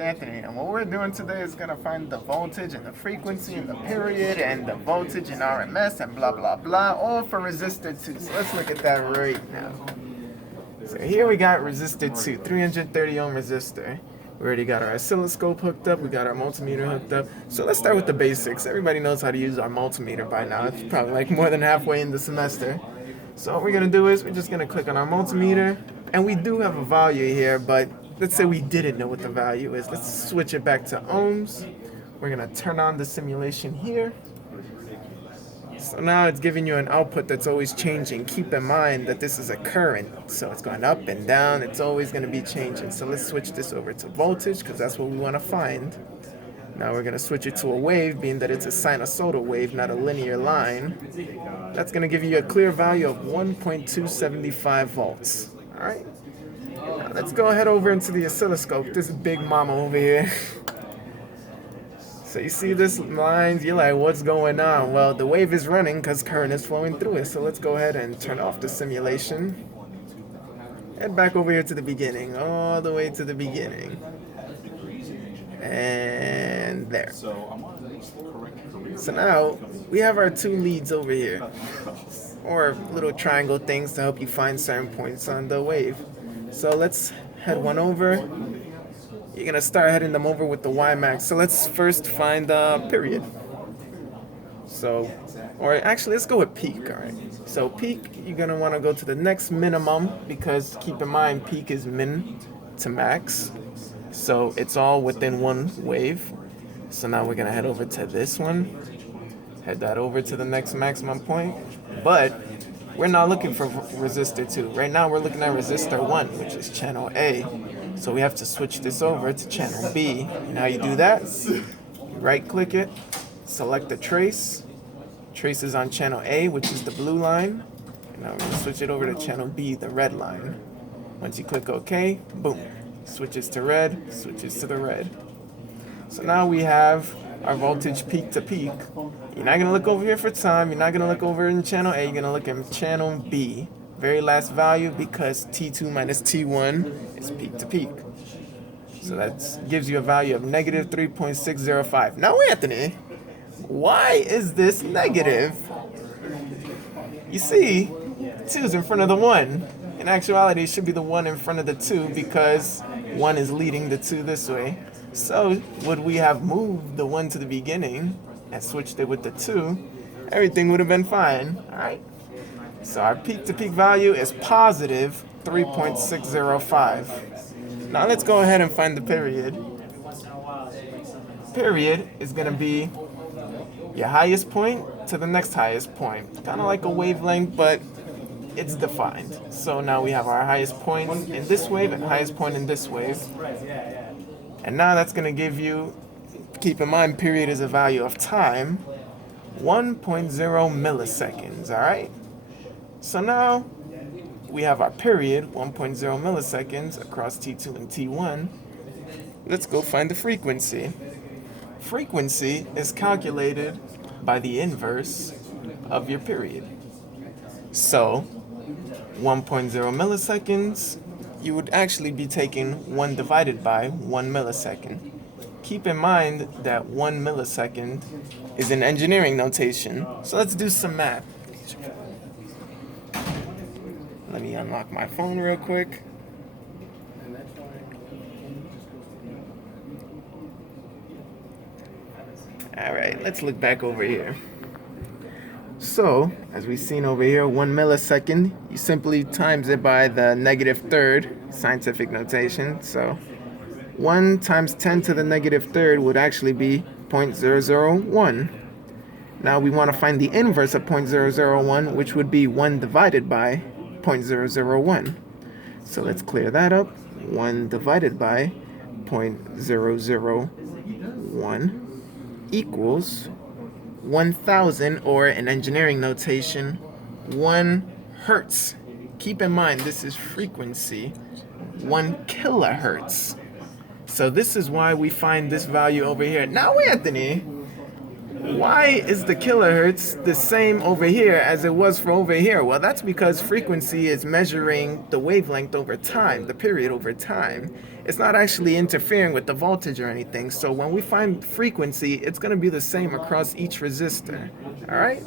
Anthony, and what we're doing today is going to find the voltage and the frequency and the period and the voltage and RMS and blah blah blah, all for resistor 2. So let's look at that right now. So here we got resistor 2, 330 ohm resistor. We already got our oscilloscope hooked up, we got our multimeter hooked up. So let's start with the basics. Everybody knows how to use our multimeter by now. It's probably like more than halfway in the semester. So what we're going to do is we're just going to click on our multimeter, and we do have a value here, but let's say we didn't know what the value is. Let's switch it back to ohms. We're going to turn on the simulation here. So now it's giving you an output that's always changing. Keep in mind that this is a current, so it's going up and down. It's always going to be changing. So let's switch this over to voltage because that's what we want to find. Now we're going to switch it to a wave, being that it's a sinusoidal wave, not a linear line. That's going to give you a clear value of 1.275 volts. All right. Now let's go ahead over into the oscilloscope. This big mama over here. So you see this line, you're like, what's going on? Well, the wave is running because current is flowing through it. So let's go ahead and turn off the simulation. Head back over here to the beginning, all the way to the beginning. And there. So now we have our two leads over here, or little triangle things to help you find certain points on the wave. So let's head one over. You're going to start heading them over with the Y max. So let's first find the period. So, or actually, let's go with peak, all right? So peak, you're going to want to go to the next minimum because keep in mind, peak is min to max. So it's all within one wave. So now we're going to head over to this one. Head that over to the next maximum point. But we're not looking for resistor 2. Right now we're looking at resistor 1, which is channel A. So we have to switch this over to channel B. And how you do that? You right click it, select the trace. Trace is on channel A, which is the blue line. And now we're going to switch it over to channel B, the red line. Once you click OK, boom. Switches to red, switches to the red. So now we have our voltage peak to peak. You're not going to look over here for time. You're not going to look over in channel A. You're going to look in channel B. Very last value because T2 minus T1 is peak to peak. So that gives you a value of negative 3.605. Now, Anthony, why is this negative? You see, 2 is in front of the 1. In actuality, it should be the 1 in front of the 2 because 1 is leading the 2 this way. So would we have moved the 1 to the beginning and switched it with the 2, everything would have been fine, all right? So our peak-to-peak value is positive 3.605. Now let's go ahead and find the period. Period is going to be your highest point to the next highest point. Kind of like a wavelength, but it's defined. So now we have our highest point in this wave and highest point in this wave. And now that's going to give you, keep in mind, period is a value of time, 1.0 milliseconds, all right? So now we have our period, 1.0 milliseconds across T2 and T1. Let's go find the frequency. Frequency is calculated by the inverse of your period. So 1.0 milliseconds, you would actually be taking 1 divided by 1 millisecond. Keep in mind that 1 millisecond is an engineering notation. So let's do some math. Let me unlock my phone real quick. All right, let's look back over here. So, as we've seen over here, 1 millisecond, you simply times it by the negative third, scientific notation. So 1 times 10 to the negative third would actually be 0.001. Now we want to find the inverse of 0.001, which would be 1 divided by 0.001. So let's clear that up. 1 divided by 0.001 equals 1,000, or in engineering notation, 1 hertz. Keep in mind, this is frequency, 1 kilohertz. So this is why we find this value over here. Now, Anthony, Why is the kilohertz the same over here as it was for over here? Well, that's because frequency is measuring the wavelength over time, the period over time. It's not actually interfering with the voltage or anything. So when we find frequency, it's going to be the same across each resistor. All right?